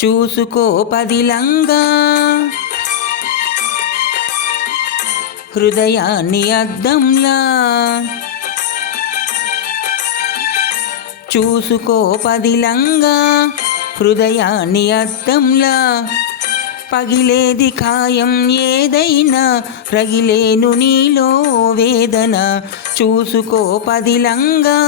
చూసుకో పదిలంగా హృదయాన్ని అద్దంలా, చూసుకో పదిలంగా హృదయాన్ని అద్దంలా, పగిలేది ఖాయం ఏదైనా రగిలేను నీలో వేదన. చూసుకో పదిలంగా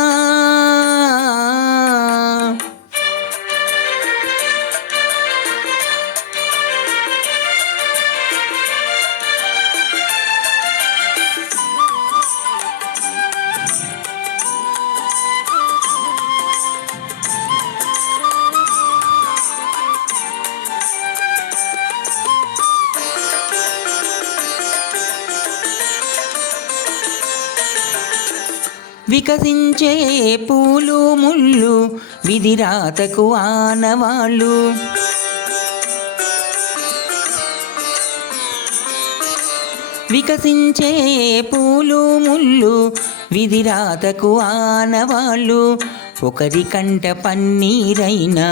వికసించే పూలు ముళ్ళు విధిరాతకు ఆనవాళ్ళు, వికసించే పూలు ముళ్ళు విధిరాతకు ఆనవాళ్ళు. ఒకరి కంట పన్నీరైనా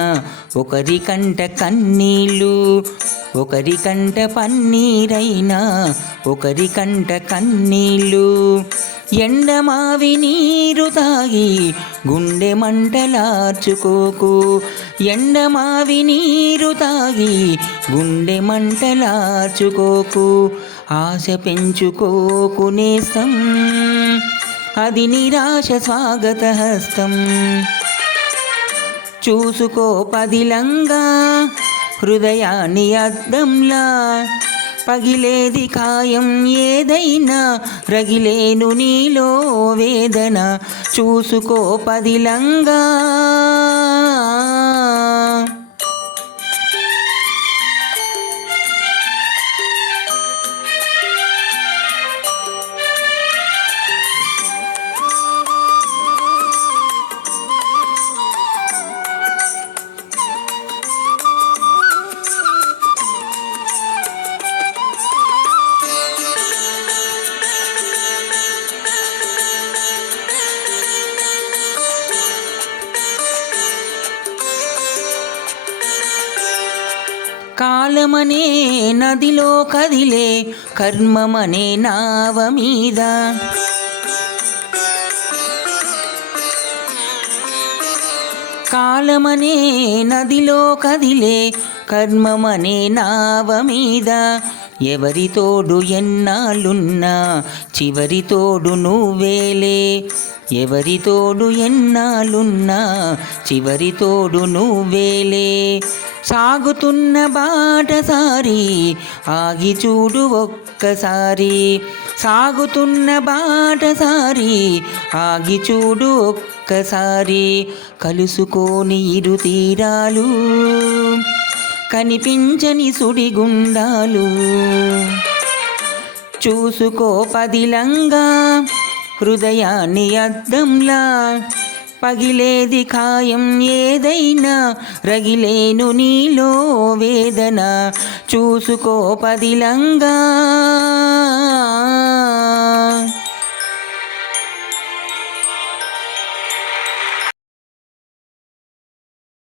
ఒకరి కంట కన్నీళ్ళు, ఒకరి కంట పన్నీరైనా ఒకరి కంట కన్నీళ్ళు. ఎండమావి నీరు తాగి గుండె మంటలార్చుకోకు, ఎండమావి నీరు తాగి గుండె మంటలార్చుకోకు. ఆశ పెంచుకోకు నేస్తం, అది నిరాశ స్వాగత హస్తం. చూసుకో పదిలంగా హృదయాన్ని అద్దంలా, పగిలేది ఖాయం ఏదైనా రగిలేను నీలో వేదన. చూసుకో పదిలంగా కాలమనే నదిలో కదిలే కర్మమనే నావ మీద, కాలమనే నదిలో కదిలే కర్మమనే నావ మీద. ఎవరి తోడు ఎన్నాళ్ళున్నా చివరి తోడు నువ్వేలే, ఎవరి తోడు ఎన్నాళ్ళున్నా చివరి తోడు నువ్వేలే. సాగుతున్న బాటసారి ఆగి చూడు ఒక్కసారి, సాగుతున్న బాటసారి ఆగి చూడు ఒక్కసారి. కలుసుకోని ఇరు తీరాలు కనిపించని సుడిగుండాలు. చూసుకో పదిలంగా హృదయాన్ని అద్దంలా, పగిలేది ఖాయం ఏదైనా రగిలేను నీలో వేదన. చూసుకో పదిలంగా.